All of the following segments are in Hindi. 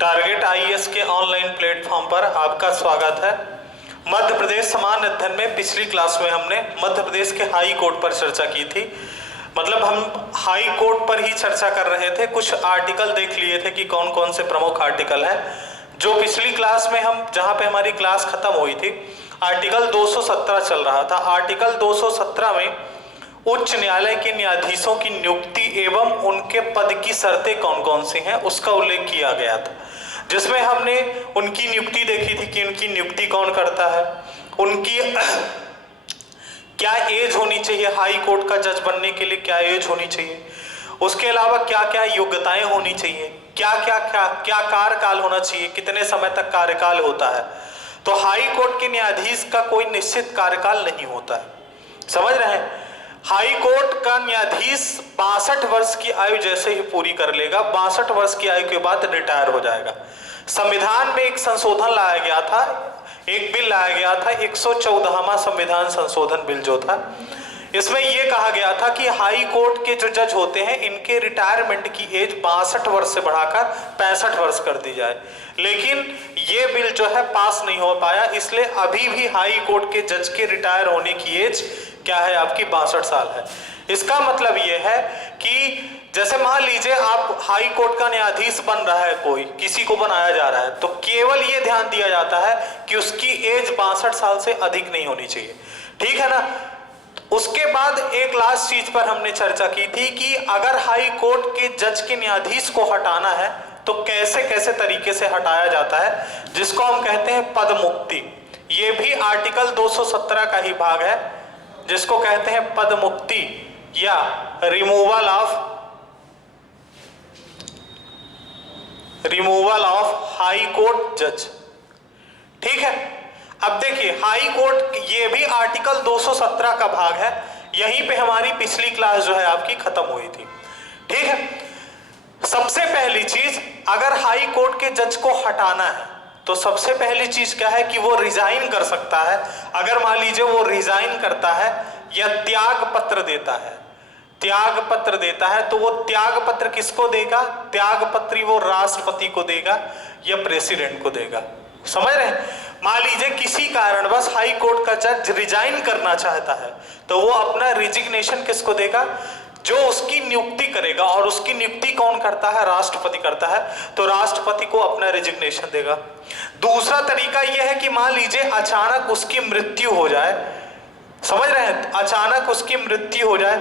टारगेट आईएएस के ऑनलाइन प्लेटफॉर्म पर आपका स्वागत है। मध्य प्रदेश समान अध्ययन में पिछली क्लास में हमने मध्य प्रदेश के हाई कोर्ट पर चर्चा की थी। मतलब हम हाई कोर्ट पर ही चर्चा कर रहे थे, कुछ आर्टिकल देख लिए थे कि कौन कौन से प्रमुख आर्टिकल हैं। जो पिछली क्लास में हम जहाँ पे हमारी क्लास खत्म हुई थी, आर्टिकल 217 चल रहा था। आर्टिकल 217 में उच्च न्यायालय के न्यायाधीशों की नियुक्ति एवं उनके पद की शर्तें कौन कौन सी हैं उसका उल्लेख किया गया था, जिसमें हमने उनकी नियुक्ति देखी थी कि उनकी नियुक्ति कौन करता है, उनकी क्या एज होनी चाहिए, हाई कोर्ट का जज बनने के लिए क्या एज होनी चाहिए, उसके अलावा क्या क्या योग्यताएं होनी चाहिए, क्या कार्यकाल होना चाहिए, कितने समय तक कार्यकाल होता है। तो हाई कोर्ट के न्यायाधीश का कोई निश्चित कार्यकाल नहीं होता है, समझ रहे हैं। हाई कोर्ट का न्यायाधीश 62 वर्ष की आयु जैसे ही पूरी कर लेगा, 62 वर्ष की आयु के बाद रिटायर हो जाएगा। संविधान में एक संशोधन लाया गया था, एक बिल लाया गया था, 114वां संविधान संशोधन बिल जो था, इसमें यह कहा गया था कि हाई कोर्ट के जो जज होते हैं इनके रिटायरमेंट की एज 62 वर्ष से बढ़ाकर 65 वर्ष कर दी जाए। लेकिन ये बिल जो है पास नहीं हो पाया, इसलिए अभी भी हाई कोर्ट के जज के रिटायर होने की एज क्या है, आपकी 62 साल है। इसका मतलब ये है कि जैसे मान लीजिए आप हाई कोर्ट का न्यायाधीश बन रहा है, कोई किसी को बनाया जा रहा है, तो केवल ये ध्यान दिया जाता है कि उसकी एज 62 साल से अधिक नहीं होनी चाहिए, ठीक है ना। उसके बाद एक लास्ट चीज पर हमने चर्चा की थी कि अगर हाई कोर्ट के जज के न्यायाधीश को हटाना है तो कैसे कैसे तरीके से हटाया जाता है, जिसको हम कहते हैं पद मुक्ति। ये भी आर्टिकल 217 का ही भाग है, जिसको कहते हैं पद मुक्ति या रिमूवल ऑफ हाई कोर्ट जज, ठीक है। अब देखिए हाई कोर्ट, ये भी आर्टिकल 217 का भाग है। यहीं पे हमारी पिछली क्लास जो है आपकी खत्म हुई थी, ठीक है। सबसे पहली चीज, अगर हाई कोर्ट के जज को हटाना है तो सबसे पहली चीज क्या है कि वो रिजाइन कर सकता है। अगर मान लीजिए वो रिजाइन करता है या त्याग पत्र देता है, तो वो त्याग पत्र किसको देगा, त्याग पत्र वो राष्ट्रपति को देगा या प्रेसिडेंट को देगा, समझ रहे हैं। मान लीजिए किसी कारणवश हाई कोर्ट का जज रिजाइन करना चाहता है तो वो अपना रिजिग्नेशन किसको देगा, जो उसकी नियुक्ति करेगा, और उसकी नियुक्ति कौन करता है, राष्ट्रपति करता है, तो राष्ट्रपति को अपना रिजिग्नेशन देगा। दूसरा तरीका यह है कि मान लीजिए अचानक उसकी मृत्यु हो जाए, समझ रहे हैं, अचानक उसकी मृत्यु हो जाए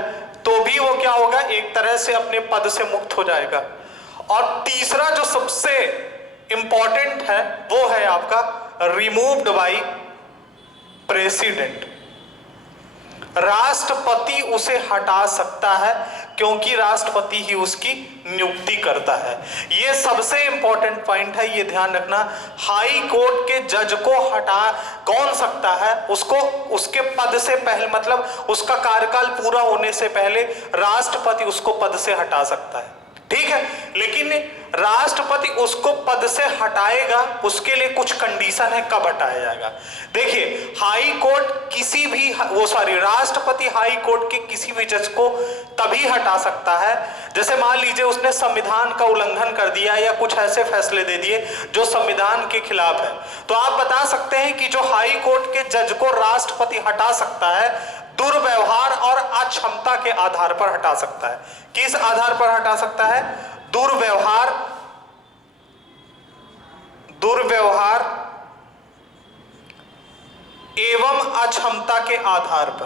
तो भी वो क्या होगा, एक तरह से अपने पद से मुक्त हो जाएगा। और तीसरा जो सबसे इंपॉर्टेंट है वो है आपका रिमूव्ड बाय प्रेसिडेंट। राष्ट्रपति उसे हटा सकता है क्योंकि राष्ट्रपति ही उसकी नियुक्ति करता है। यह सबसे इंपॉर्टेंट पॉइंट है, ये ध्यान रखना। हाई कोर्ट के जज को हटा कौन सकता है, उसको उसके पद से पहले, मतलब उसका कार्यकाल पूरा होने से पहले राष्ट्रपति उसको पद से हटा सकता है, ठीक है। लेकिन राष्ट्रपति उसको पद से हटाएगा, उसके लिए कुछ कंडीशन है कब हटाया जाएगा। देखिए हाई कोर्ट किसी भी राष्ट्रपति हाई कोर्ट के किसी भी जज को तभी हटा सकता है, जैसे मान लीजिए उसने संविधान का उल्लंघन कर दिया या कुछ ऐसे फैसले दे दिए जो संविधान के खिलाफ है। तो आप बता सकते हैं कि जो हाई कोर्ट के जज को राष्ट्रपति हटा सकता है, दुर्व्यवहार और अक्षमता के आधार पर हटा सकता है। किस आधार पर हटा सकता है, दुर्व्यवहार एवं अक्षमता के आधार पर,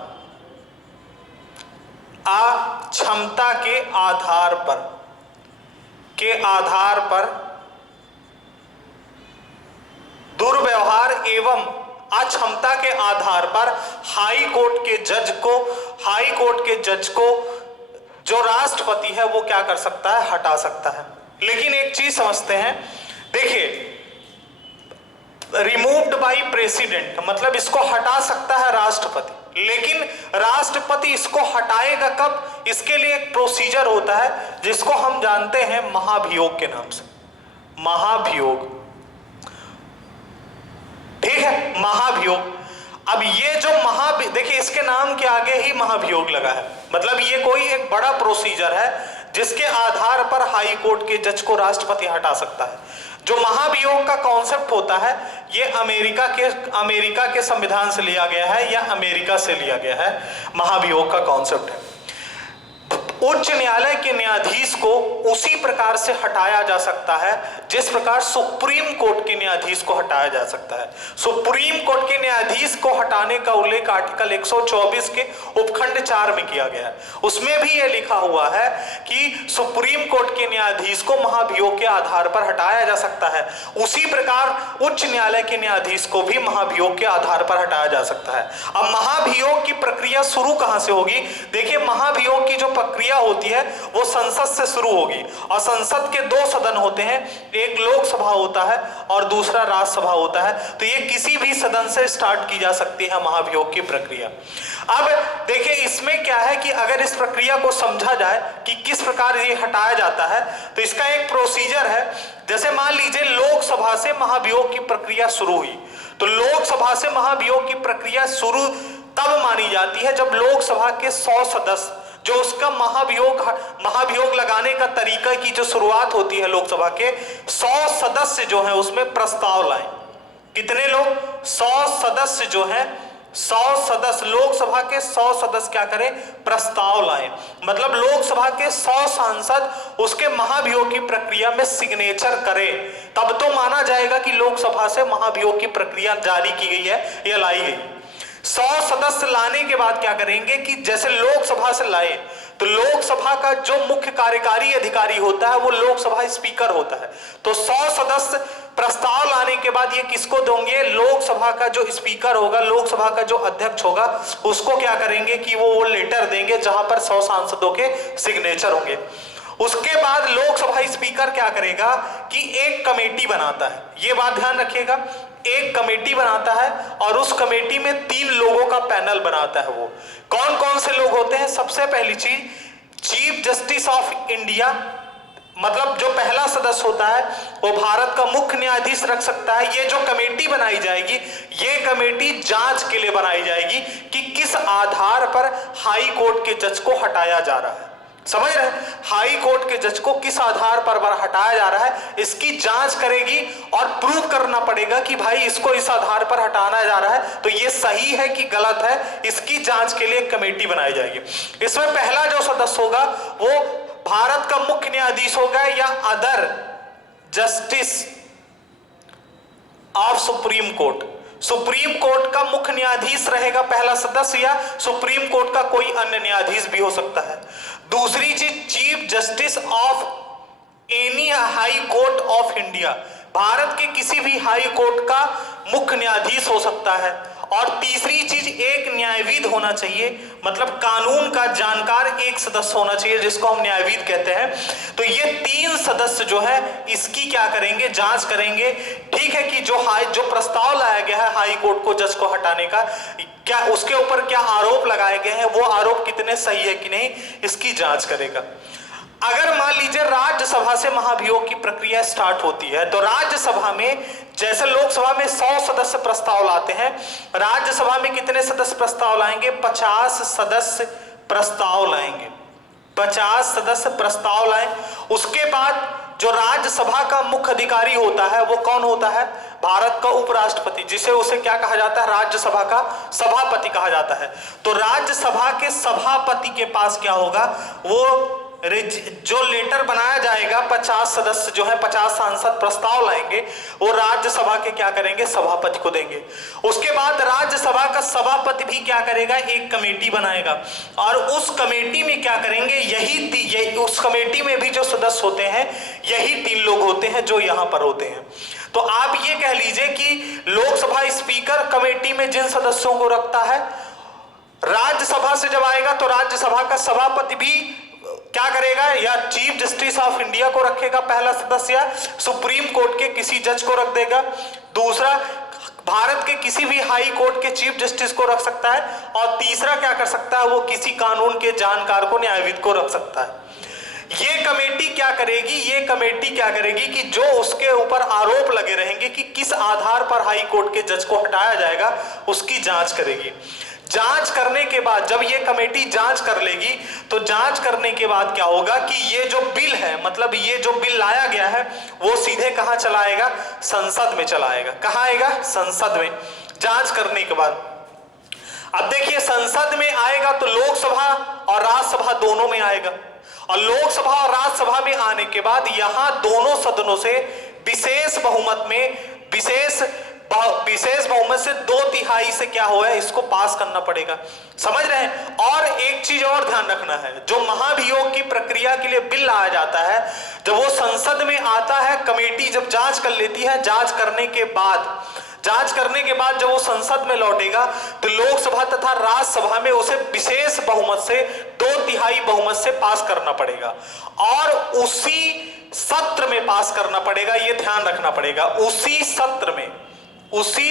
अक्षमता के आधार पर दुर्व्यवहार एवं अक्षमता के आधार पर हाई कोर्ट के जज को जो राष्ट्रपति है वो क्या कर सकता है, हटा सकता है। लेकिन एक चीज समझते हैं, देखिए रिमूव्ड बाय प्रेसिडेंट मतलब इसको हटा सकता है राष्ट्रपति, लेकिन राष्ट्रपति इसको हटाएगा कब, इसके लिए एक प्रोसीजर होता है जिसको हम जानते हैं महाभियोग के नाम से, महाभियोग, ठीक है, महाभियोग। अब ये जो देखिए इसके नाम के आगे ही महाभियोग लगा है, मतलब ये कोई एक बड़ा प्रोसीजर है जिसके आधार पर हाई कोर्ट के जज को राष्ट्रपति हटा सकता है। जो महाभियोग का कॉन्सेप्ट होता है ये अमेरिका के संविधान से लिया गया है या अमेरिका से लिया गया है, महाभियोग का कॉन्सेप्ट है। उच्च न्यायालय के न्यायाधीश को उसी प्रकार से हटाया जा सकता है जिस प्रकार सुप्रीम कोर्ट के न्यायाधीश को हटाया जा सकता है। सुप्रीम कोर्ट के न्यायाधीश को हटाने का उल्लेख आर्टिकल 124 के उपखंड 4 में किया गया है। उसमें भी यह लिखा हुआ है कि सुप्रीम कोर्ट के न्यायाधीश को महाभियोग के आधार पर हटाया जा सकता है। उसी प्रकार उच्च न्यायालय के न्यायाधीश को भी महाभियोग के आधार पर हटाया जा सकता है। अब महाभियोग की प्रक्रिया शुरू कहां से होगी? देखिए महाभियोग की जो प्रक्रिया होती है वो संसद से शुरू होगी और संसद के 2 सदन होते हैं, एक लोकसभा होता है और दूसरा राज्यसभा होता है। तो ये किसी भी सदन से स्टार्ट की जा सकती है महाभियोग की प्रक्रिया। अब देखिए इसमें क्या है कि अगर इस प्रक्रिया को समझा जाए कि किस प्रकार ये हटाया जाता है तो इसका एक प्रोसीजर है। जैसे मान लीजिए लोकसभा से महाभियोग की प्रक्रिया शुरू हुई, तो लोकसभा से महाभियोग की प्रक्रिया शुरू तब मानी जाती है जब लोकसभा के 100 सदस्य जो उसका महाभियोग लगाने का तरीका की जो शुरुआत होती है, लोकसभा के 100 सदस्य जो है उसमें प्रस्ताव लाएं। कितने लोग? 100 सदस्य जो है, 100 सदस्य, लोकसभा के 100 सदस्य क्या करें? प्रस्ताव लाएं। मतलब लोकसभा के 100 सांसद उसके महाभियोग की प्रक्रिया में सिग्नेचर करें, तब तो माना जाएगा कि लोकसभा से महाभियोग की प्रक्रिया जारी की गई है या लाई गई। 100 सदस्य लाने के बाद क्या करेंगे कि जैसे लोकसभा से लाए तो लोकसभा का जो मुख्य कार्यकारी अधिकारी होता है वो लोकसभा स्पीकर होता है। तो 100 सदस्य प्रस्ताव लाने के बाद ये किसको देंगे? लोकसभा का जो स्पीकर होगा, लोकसभा का जो अध्यक्ष होगा, उसको क्या करेंगे कि वो लेटर देंगे जहां पर 100 सांसदों के सिग्नेचर होंगे। उसके बाद लोकसभा स्पीकर क्या करेगा कि एक कमेटी बनाता है। ये बात ध्यान रखिएगा, एक कमेटी बनाता है और उस कमेटी में 3 लोगों का पैनल बनाता है। वो कौन कौन से लोग होते हैं? सबसे पहली चीज, चीफ जस्टिस ऑफ इंडिया, मतलब जो पहला सदस्य होता है वो भारत का मुख्य न्यायाधीश रख सकता है। ये जो कमेटी बनाई जाएगी, ये कमेटी जांच के लिए बनाई जाएगी कि किस आधार पर हाई कोर्ट के जज को हटाया जा रहा है। समझ रहे हैं? हाई कोर्ट के जज को किस आधार पर हटाया जा रहा है, इसकी जांच करेगी और प्रूव करना पड़ेगा कि भाई इसको इस आधार पर हटाना जा रहा है तो ये सही है कि गलत है। इसकी जांच के लिए कमेटी बनाई जाएगी। इसमें पहला जो सदस्य होगा वो भारत का मुख्य न्यायाधीश होगा या other justice of supreme court. Supreme court का मुख्य न्यायाधीश रहेगा पहला सदस्य, या सुप्रीम कोर्ट का कोई अन्य न्यायाधीश भी हो सकता है। दूसरी चीज, chief justice of any high court of India, Bharat के किसी भी हाई कोर्ट का मुख्य न्यायाधीश हो सकता है। और तीसरी चीज, एक न्यायविद होना चाहिए, मतलब कानून का जानकार एक सदस्य होना चाहिए जिसको हम न्यायविद कहते हैं। तो ये 3 सदस्य जो है इसकी क्या करेंगे? जांच करेंगे। ठीक है कि जो प्रस्ताव लाया गया है हाई कोर्ट को जज को हटाने का, क्या उसके ऊपर क्या आरोप लगाए गए हैं, वो आरोप कितने सही है कि नहीं, इसकी जांच करेगा। अगर मान लीजिए राज्यसभा से महाभियोग की प्रक्रिया स्टार्ट होती है तो राज्यसभा में जैसे लोकसभा में 100 सदस्य प्रस्ताव लाते हैं, राज्यसभा में कितने सदस्य प्रस्ताव लाएंगे? 50 सदस्य प्रस्ताव लाएंगे। 50 सदस्य प्रस्ताव लाए। उसके बाद जो राज्यसभा का मुख्य अधिकारी होता है वो कौन होता है? भारत का उपराष्ट्रपति, जिसे उसे क्या कहा जाता है? राज्यसभा का सभापति कहा जाता है। तो राज्यसभा के सभापति के पास क्या होगा? वो जो लेटर बनाया जाएगा, 50 सदस्य जो है 50 सांसद प्रस्ताव लाएंगे, वो राज्यसभा के क्या करेंगे? सभापति को देंगे। उसके बाद राज्यसभा का सभापति भी क्या करेगा? एक कमेटी बनाएगा और उस कमेटी में क्या करेंगे? यही उस कमेटी में भी जो सदस्य होते हैं यही 3 लोग होते हैं जो यहाँ पर होते हैं। तो आप ये कह लीजिए कि लोकसभा स्पीकर कमेटी में जिन सदस्यों को रखता है, राज्यसभा से जब आएगा तो राज्यसभा का सभापति भी क्या करेगा? या चीफ जस्टिस ऑफ इंडिया को रखेगा पहला सदस्य, सुप्रीम कोर्ट के किसी जज को रख देगा। दूसरा, भारत के किसी भी हाई कोर्ट के चीफ जस्टिस को रख सकता है। और तीसरा क्या कर सकता है? वो किसी कानून के जानकार को, न्यायविद को रख सकता है। ये कमेटी क्या करेगी, ये कमेटी क्या करेगी कि जो उसके ऊपर आरोप लगे रहेंगे कि किस आधार पर हाई कोर्ट के जज को हटाया जाएगा, उसकी जांच करेगी। जांच करने के बाद जब ये कमेटी जांच कर लेगी तो जांच करने के बाद क्या होगा कि ये जो बिल है, मतलब ये जो बिल लाया गया है वो सीधे कहां चला आएगा, संसद में चला आएगा। कहां आएगा, संसद में। जांच करने के बाद अब देखिए संसद में आएगा तो लोकसभा और राज्यसभा दोनों में आएगा, और लोकसभा और राज्यसभा में आने के बाद यहां दोनों सदनों से विशेष बहुमत में, विशेष बहुमत से 2/3 से क्या हुआ है, इसको पास करना पड़ेगा। समझ रहे हैं। और एक चीज और ध्यान रखना है, जो महाभियोग की प्रक्रिया के लिए बिल लाया जाता है, जब वो संसद में आता है, कमेटी जब जांच कर लेती है, जांच करने के बाद जब वो संसद में लौटेगा तो लोकसभा तथा राज्यसभा में उसे विशेष बहुमत से 2/3 बहुमत से पास करना पड़ेगा, और उसी सत्र में पास करना पड़ेगा। ये ध्यान रखना पड़ेगा, उसी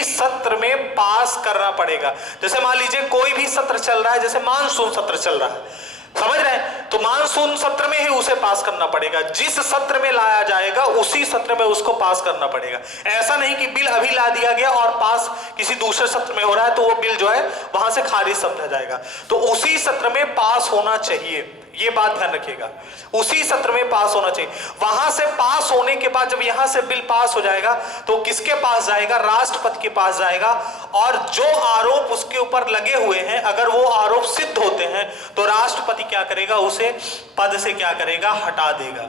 सत्र में पास करना पड़ेगा। जैसे मान लीजिए कोई भी सत्र चल रहा है, जैसे मानसून सत्र चल रहा है, समझ रहे हैं, तो मानसून सत्र में ही उसे पास करना पड़ेगा। जिस सत्र में लाया जाएगा उसी सत्र में उसको पास करना पड़ेगा। ऐसा नहीं कि बिल अभी ला दिया गया और पास किसी दूसरे सत्र में हो रहा है तो वो बिल जो है वहां से खारिज समझा जाएगा। तो उसी सत्र में पास होना चाहिए, ये बात ध्यान रखिएगा, उसी सत्र में पास होना चाहिए। वहां से पास होने के बाद जब यहां से बिल पास हो जाएगा तो किसके पास जाएगा, राष्ट्रपति के पास जाएगा, और जो आरोप उसके ऊपर लगे हुए हैं अगर वो आरोप सिद्ध होते हैं तो राष्ट्रपति क्या करेगा, उसे पद से क्या करेगा, हटा देगा।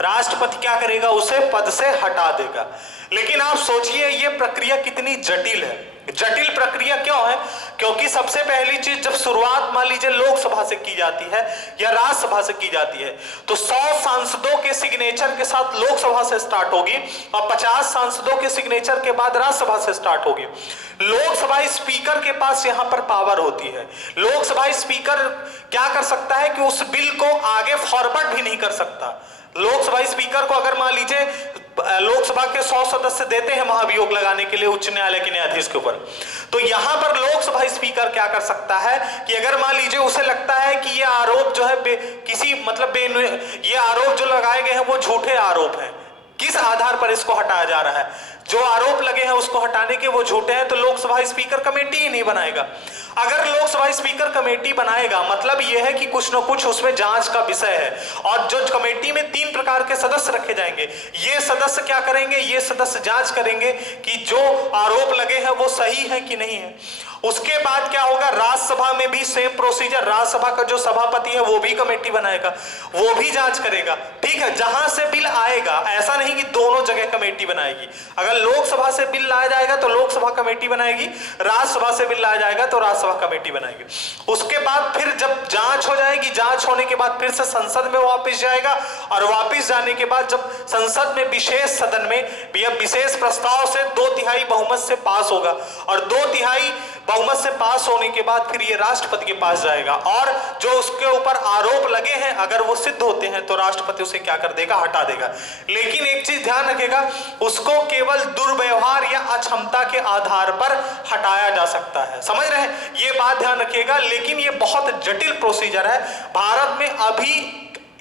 राष्ट्रपति क्या करेगा, उसे पद से हटा देगा। लेकिन आप सोचिए ये प्रक्रिया कितनी जटिल है। जटिल प्रक्रिया क्यों है, क्योंकि सबसे पहली चीज जब शुरुआत मान लीजिए लोकसभा से की जाती है या राज्यसभा से की जाती है तो 100 सांसदों के सिग्नेचर के साथ लोकसभा से स्टार्ट होगी और 50 सांसदों के सिग्नेचर के बाद राज्यसभा से स्टार्ट होगी। लोकसभा स्पीकर के पास यहां पर पावर होती है। लोकसभा स्पीकर क्या कर सकता है कि उस बिल को आगे फॉरवर्ड भी नहीं कर सकता। लोकसभा स्पीकर को अगर मान लीजिए लोकसभा के 100 सदस्य देते हैं महाभियोग लगाने के लिए उच्च न्यायालय के न्यायाधीश के ऊपर, तो यहां पर लोकसभा स्पीकर क्या कर सकता है कि अगर मान लीजिए उसे लगता है कि ये आरोप जो है ये आरोप जो लगाए गए हैं वो झूठे आरोप हैं, किस आधार पर इसको हटाया जा रहा है, जो आरोप लगे हैं उसको हटाने के वो झूठे हैं, तो लोकसभा स्पीकर कमेटी ही नहीं बनाएगा। अगर लोकसभा स्पीकर कमेटी बनाएगा मतलब यह है कि कुछ न कुछ उसमें जांच का विषय है, और जो कमेटी में 3 प्रकार के सदस्य रखे जाएंगे। ये सदस्य क्या करेंगे, ये सदस्य जांच करेंगे कि जो आरोप लगे हैं वो सही है कि नहीं है। उसके बाद क्या होगा, राज्यसभा में भी सेम प्रोसीजर, राज्यसभा का जो सभापति है वो भी कमेटी बनाएगा, वो भी जांच करेगा। ठीक है, जहां से बिल आएगा, ऐसा नहीं कि दोनों जगह कमेटी बनाएगी। अगर लोकसभा से बिल लाया जाएगा तो लोकसभा कमेटी बनाएगी, राज्यसभा से बिल लाया जाएगा तो राज्यसभा कमेटी बनाएगी। उसके बाद फिर जब जांच हो जाएगी, जांच होने के बाद फिर से संसद में वापस जाएगा, और वापस जाने के बाद जब संसद में विशेष सदन में यह विशेष प्रस्ताव से 2/3 बहुमत से पास होगा, और 2/3 बहुमत से पास होने के बाद फिर ये राष्ट्रपति के पास जाएगा, और जो उसके ऊपर आरोप लगे हैं अगर वो सिद्ध होते हैं तो राष्ट्रपति उसे क्या कर देगा, हटा देगा। लेकिन एक चीज ध्यान रखेगा, उसको केवल दुर्व्यवहार या अक्षमता के आधार पर हटाया जा सकता है। समझ रहे हैं, ये बात ध्यान रखिएगा। लेकिन ये बहुत जटिल प्रोसीजर है। भारत में अभी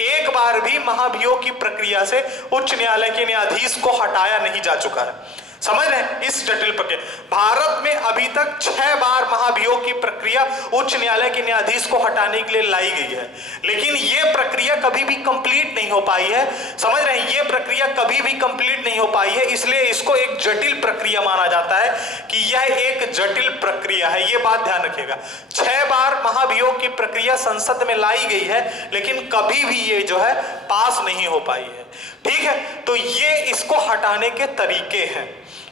एक बार भी महाभियोग की प्रक्रिया से उच्च न्यायालय के न्यायाधीश को हटाया नहीं जा चुका है। समझ रहे हैं इस जटिल प्रक्रिया, भारत में अभी तक 6 बार महाभियोग की प्रक्रिया उच्च न्यायालय के न्यायाधीश को हटाने के लिए लाई गई है, लेकिन यह प्रक्रिया कभी भी कंप्लीट नहीं हो पाई है। समझ रहे हैं, यह प्रक्रिया कभी भी कंप्लीट नहीं हो पाई है, इसलिए इसको एक जटिल प्रक्रिया माना जाता है कि यह एक जटिल प्रक्रिया है। यह बात ध्यान रखिएगा, 6 बार महाभियोग की प्रक्रिया संसद में लाई गई है लेकिन कभी भी ये जो है पास नहीं हो पाई है। ठीक है, तो ये इसको हटाने के तरीके हैं।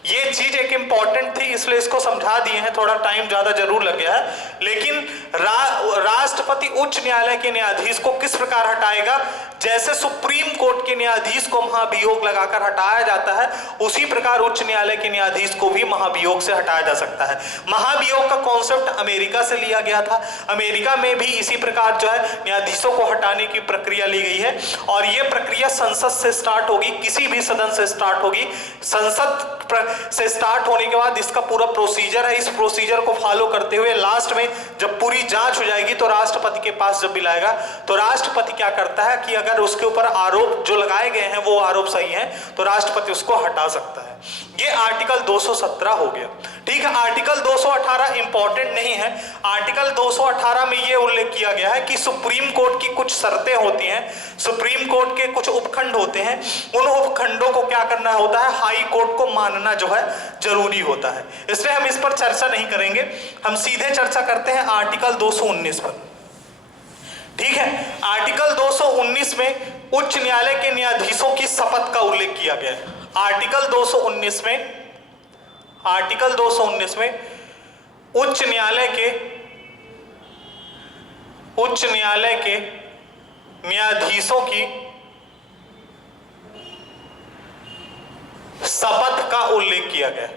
ये चीज एक इंपॉर्टेंट थी इसलिए इसको समझा दिए हैं, थोड़ा टाइम ज्यादा जरूर लग गया है। लेकिन राष्ट्रपति उच्च न्यायालय के न्यायाधीश को किस प्रकार हटाएगा, जैसे सुप्रीम कोर्ट के न्यायाधीश को महाभियोग लगाकर हटाया जाता है उसी प्रकार उच्च न्यायालय के न्यायाधीश को भी महाभियोग से हटाया जा सकता है। महाभियोग का कॉन्सेप्ट अमेरिका से लिया गया था, अमेरिका में भी इसी प्रकार जो है न्यायाधीशों को हटाने की प्रक्रिया ली गई है, और यह प्रक्रिया संसद से स्टार्ट होगी, किसी भी सदन से स्टार्ट होगी। संसद से स्टार्ट होने के बाद इसका पूरा प्रोसीजर है, इस प्रोसीजर को फॉलो करते हुए लास्ट में जब पूरी जांच हो जाएगी तो राष्ट्रपति के पास जब बिल आएगा तो राष्ट्रपति क्या करता है कि अगर उसके ऊपर आरोप जो लगाए गए हैं वो आरोप सही है तो राष्ट्रपति उसको हटा सकता है। ये आर्टिकल 217 हो गया। ठीक है, आर्टिकल 218 इंपॉर्टेंट नहीं है। आर्टिकल 218 में यह उल्लेख किया गया है कि सुप्रीम कोर्ट की कुछ शर्तें होती हैं, सुप्रीम कोर्ट के कुछ उपखंड होते हैं, उन उपखंडों को क्या करना होता है, हाई कोर्ट को मानना जो है जरूरी होता है। इसलिए हम इस पर चर्चा नहीं करेंगे, हम सीधे चर्चा करते हैं आर्टिकल 219 पर। ठीक है, आर्टिकल 219 में उच्च न्यायालय के न्यायाधीशों की शपथ का उल्लेख किया गया है। आर्टिकल 219 में उच्च न्यायालय के न्यायाधीशों की शपथ का उल्लेख किया गया,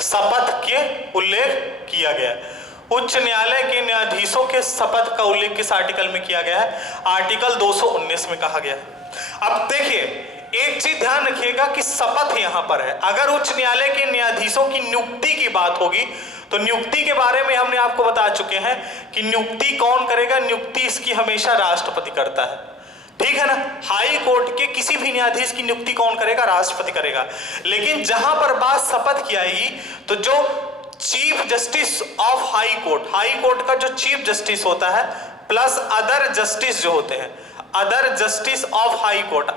शपथ के उल्लेख किया गया। उच्च न्यायालय के न्यायाधीशों के शपथ का उल्लेख किस आर्टिकल में किया गया है, आर्टिकल 219 में कहा गया है। अब देखिए एक चीज ध्यान रखिएगा कि शपथ यहां पर है। अगर उच्च न्यायालय के न्यायाधीशों की नियुक्ति की बात होगी तो नियुक्ति के बारे में हमने आपको बता चुके हैं कि नियुक्ति कौन करेगा, नियुक्ति इसकी हमेशा राष्ट्रपति करता है। ठीक है ना, हाई कोर्ट के किसी भी न्यायाधीश की नियुक्ति कौन करेगा, राष्ट्रपति करेगा। लेकिन जहां पर बात शपथ की आएगी तो जो chief justice of high court का जो चीफ जस्टिस होता है प्लस अदर जस्टिस जो होते हैं, other justice of high court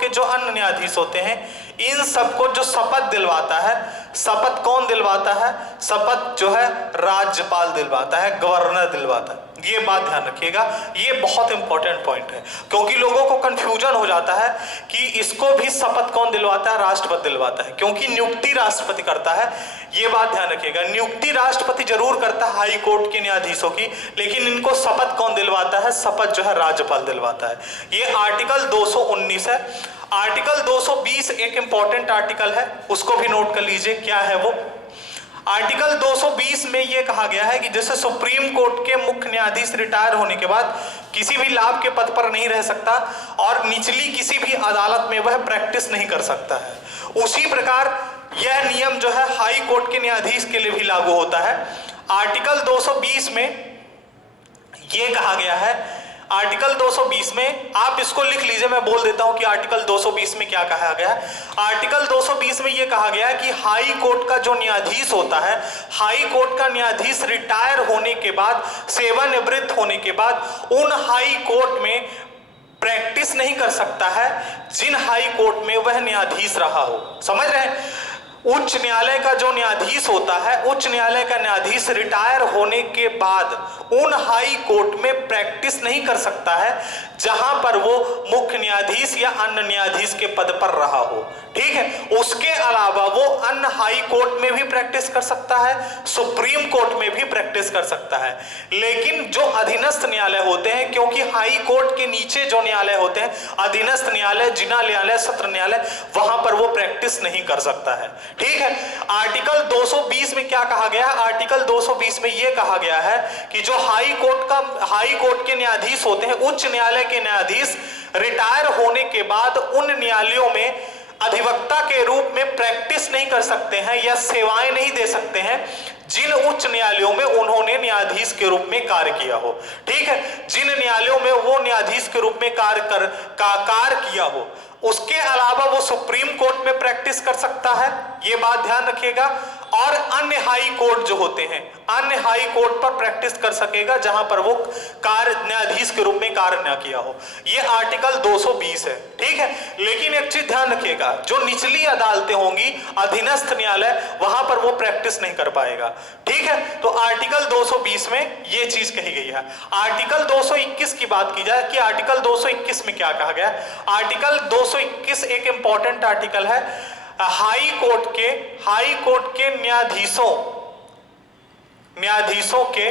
के जो अन्य न्यायाधीश होते हैं, इन सबको जो शपथ दिलवाता है, शपथ कौन दिलवाता है, शपथ जो है राज्यपाल दिलवाता है, गवर्नर दिलवाता है। ये बात ध्यान रखिएगा, ये बहुत इंपॉर्टेंट पॉइंट है क्योंकि लोगों को कंफ्यूजन हो जाता है कि इसको भी शपथ कौन दिलवाता है, राष्ट्रपति दिलवाता है, क्योंकि नियुक्ति राष्ट्रपति करता है। ये बात ध्यान रखिएगा, नियुक्ति राष्ट्रपति जरूर करता है हाई कोर्ट के न्यायाधीशों की, लेकिन इनको शपथ कौन दिलवाता है, शपथ जो है राज्यपाल दिलवाता है। ये आर्टिकल 219 है। आर्टिकल 220 एक इंपॉर्टेंट आर्टिकल है, उसको भी नोट कर लीजिए, क्या है वो। आर्टिकल 220 में यह कहा गया है कि जैसे सुप्रीम कोर्ट के मुख्य न्यायाधीश रिटायर होने के बाद किसी भी लाभ के पद पर नहीं रह सकता और निचली किसी भी अदालत में वह प्रैक्टिस नहीं कर सकता है, उसी प्रकार यह नियम जो है हाई कोर्ट के न्यायाधीश के लिए भी लागू होता है। आर्टिकल 220 में यह कहा गया है, आर्टिकल 220 में आप इसको लिख लीजिए, मैं बोल देता हूं कि आर्टिकल 220 में क्या कहा गया है। आर्टिकल 220 में यह कहा गया है कि हाई कोर्ट का जो न्यायाधीश होता है, हाई कोर्ट का न्यायाधीश रिटायर होने के बाद, सेवानिवृत्त होने के बाद उन हाई कोर्ट में प्रैक्टिस नहीं कर सकता है जिन हाई कोर्ट में वह न्यायाधीश रहा हो। समझ रहे हैं, उच्च न्यायालय का जो न्यायाधीश होता है, उच्च न्यायालय का न्यायाधीश रिटायर होने के बाद उन हाई कोर्ट में प्रैक्टिस नहीं कर सकता है जहां पर वो मुख्य न्यायाधीश या अन्य न्यायाधीश के पद पर रहा हो। ठीक है, उसके अलावा वो अन्य हाई कोर्ट में भी प्रैक्टिस कर सकता है, सुप्रीम कोर्ट में भी प्रैक्टिस कर सकता है। लेकिन जो अधीनस्थ न्यायालय होते हैं, क्योंकि हाई कोर्ट के नीचे जो न्यायालय होते हैं, अधीनस्थ न्यायालय, जिला न्यायालय, सत्र न्यायालय, वहां पर वो प्रैक्टिस नहीं कर सकता है। ठीक है, आर्टिकल 220 में क्या कहा गया है, आर्टिकल 220 में यह कहा गया है कि जो हाई कोर्ट के न्यायाधीश होते हैं, उच्च न्यायालय के न्यायाधीश रिटायर होने के बाद उन न्यायालयों में अधिवक्ता के रूप में प्रैक्टिस नहीं कर सकते हैं या सेवाएं नहीं दे सकते हैं जिन उच्च न्यायालयों में उन्होंने न्यायाधीश के रूप में कार्य किया हो। ठीक है, जिन न्यायालयों में वो न्यायाधीश के रूप में कार्य किया हो, उसके अलावा वो सुप्रीम कोर्ट में प्रैक्टिस कर सकता है, ये बात ध्यान रखिएगा। और अन्य हाई कोर्ट जो होते हैं, अन्य हाई कोर्ट पर प्रैक्टिस कर सकेगा जहां पर वो न्यायाधीश के रूप में कार्य न किया हो। ये आर्टिकल 220 है। ठीक है, लेकिन एक चीज ध्यान रखिएगा, जो निचली अदालतें होंगी, अधीनस्थ न्यायालय, वहां पर वो प्रैक्टिस नहीं कर पाएगा। ठीक है, तो आर्टिकल 220 में ये चीज कही गई है। आर्टिकल 221 की बात की जाए कि आर्टिकल 221 में क्या कहा गया। आर्टिकल 221 एक इंपॉर्टेंट आर्टिकल है। हाई कोर्ट के न्यायाधीशों के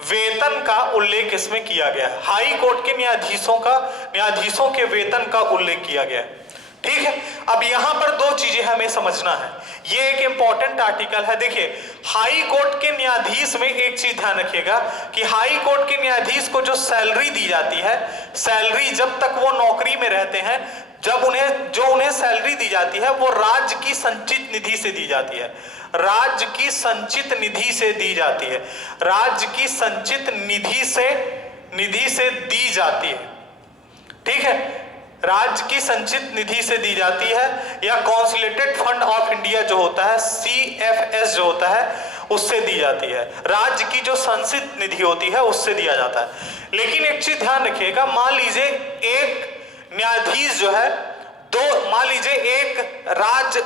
वेतन का उल्लेख इसमें किया गया है। हाई कोर्ट के न्यायाधीशों के वेतन का उल्लेख किया गया है। ठीक है, अब यहां पर दो चीजें हमें समझना है, ये एक इंपॉर्टेंट आर्टिकल है। देखिए, हाई कोर्ट के न्यायाधीश में एक चीज ध्यान रखिएगा कि हाई कोर्ट के न्यायाधीश को जो सैलरी दी जाती है, सैलरी जब तक वो नौकरी में रहते हैं जब उन्हें सैलरी दी जाती है वो राज्य की संचित निधि से दी जाती है, राज्य की संचित निधि से दी जाती है, राज्य की संचित निधि से दी जाती है। ठीक है, राज्य की संचित निधि से दी जाती है, या कॉन्सोलिडेटेड फंड ऑफ इंडिया जो होता है, CFS जो होता है, उससे दी जाती है। राज्य की जो संचित निधि होती है उससे दिया जाता है। लेकिन एक चीज ध्यान रखिएगा, मान लीजिए एक न्यायाधीश जो है, मान लीजिए एक राज्य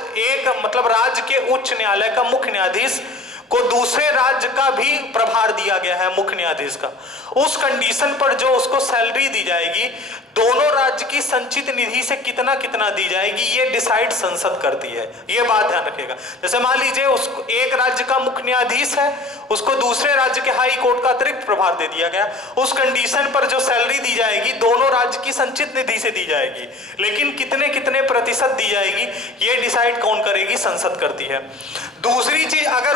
के उच्च न्यायालय का मुख्य न्यायाधीश को दूसरे राज्य का भी प्रभार दिया गया है, मुख्य न्यायाधीश का। उस कंडीशन पर जो उसको सैलरी दी जाएगी, दोनों राज्य की संचित निधि से कितना कितना दी जाएगी, ये डिसाइड संसद करती है। ये बात ध्यान रखिएगा। जैसे मान लीजिए उसको एक राज्य का मुख्य न्यायाधीश है, उसको दूसरे राज्य के हाई कोर्ट का अतिरिक्त प्रभार दे दिया गया, उस कंडीशन पर जो सैलरी दी जाएगी दोनों राज्य की संचित निधि से दी जाएगी, लेकिन कितने कितने प्रतिशत दी जाएगी ये डिसाइड कौन करेगी, संसद करती है। दूसरी चीज, अगर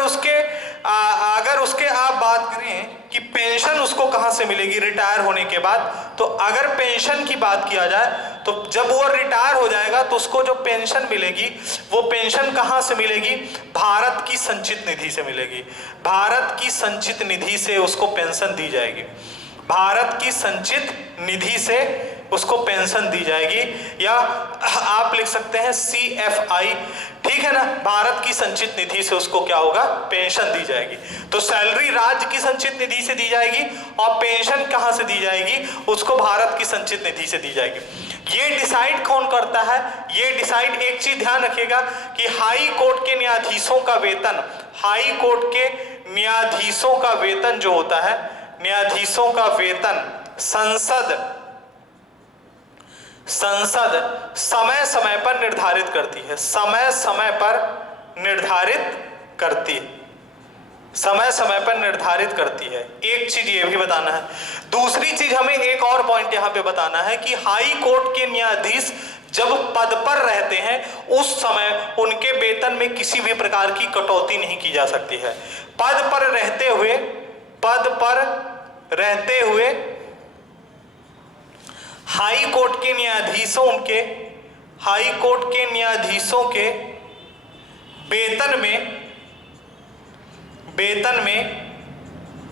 उसके आप बात करें कि पेंशन उसको कहां से मिलेगी रिटायर होने के बाद, तो अगर पेंशन की बात किया जाए तो जब वो रिटायर हो जाएगा तो उसको जो पेंशन मिलेगी वो पेंशन कहां से मिलेगी, भारत की संचित निधि से मिलेगी। भारत की संचित निधि से उसको पेंशन दी जाएगी, भारत की संचित निधि से उसको पेंशन दी जाएगी, या आप लिख सकते हैं CFI। ठीक है ना, भारत की संचित निधि से उसको क्या होगा, पेंशन दी जाएगी। तो सैलरी राज्य की संचित निधि से दी जाएगी और पेंशन कहां से दी जाएगी, उसको भारत की संचित निधि से दी जाएगी। ये डिसाइड कौन करता है, ये डिसाइड, एक चीज ध्यान रखिएगा कि हाई कोर्ट के न्यायाधीशों का वेतन, हाई कोर्ट के न्यायाधीशों का वेतन जो होता है, न्यायाधीशों का वेतन संसद समय समय पर निर्धारित करती है, समय समय पर निर्धारित करती है। एक चीज ये भी बताना है। दूसरी चीज हमें एक और पॉइंट यहां पे बताना है कि हाई कोर्ट के न्यायाधीश जब पद पर रहते हैं उस समय उनके वेतन में किसी भी प्रकार की कटौती नहीं की जा सकती है। पद पर रहते हुए हाई कोर्ट के न्यायाधीशों के वेतन में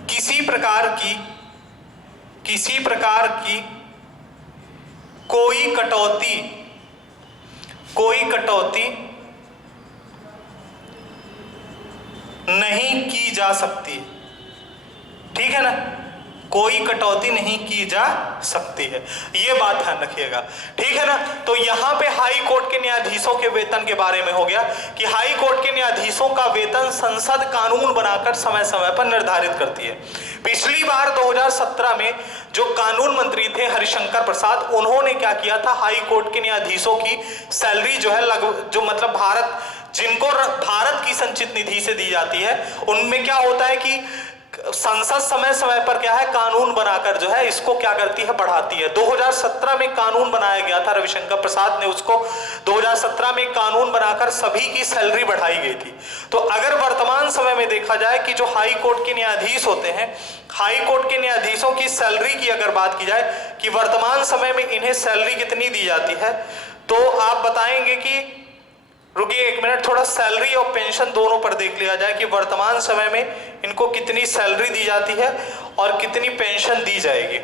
किसी प्रकार की कोई कटौती नहीं की जा सकती। ठीक है ना, कोई कटौती नहीं की जा सकती है, ये बात ध्यान रखिएगा। ठीक है ना, तो यहां पे हाई कोर्ट के न्यायाधीशों के वेतन के बारे में हो गया कि हाई कोर्ट के न्यायाधीशों का वेतन संसद कानून बनाकर समय समय पर निर्धारित करती है। पिछली बार 2017 में जो कानून मंत्री थे हरिशंकर प्रसाद, उन्होंने क्या किया था, हाई कोर्ट के न्यायाधीशों की सैलरी जो है जो मतलब जिनको भारत की संचित निधि से दी जाती है, उनमें क्या होता है कि संसद समय समय पर क्या है, कानून बनाकर जो है इसको क्या करती है, बढ़ाती है। 2017 में कानून बनाया गया था, रविशंकर प्रसाद ने उसको 2017 में कानून बनाकर सभी की सैलरी बढ़ाई गई थी। तो अगर वर्तमान समय में देखा जाए कि जो हाई कोर्ट के न्यायाधीश होते हैं, हाई कोर्ट के न्यायाधीशों की सैलरी की अगर बात की जाए कि वर्तमान समय में इन्हें सैलरी कितनी दी जाती है, तो आप बताएंगे कि रुकिए एक मिनट, थोड़ा सैलरी और पेंशन दोनों पर देख लिया जाए कि वर्तमान समय में इनको कितनी सैलरी दी जाती है और कितनी पेंशन दी जाएगी।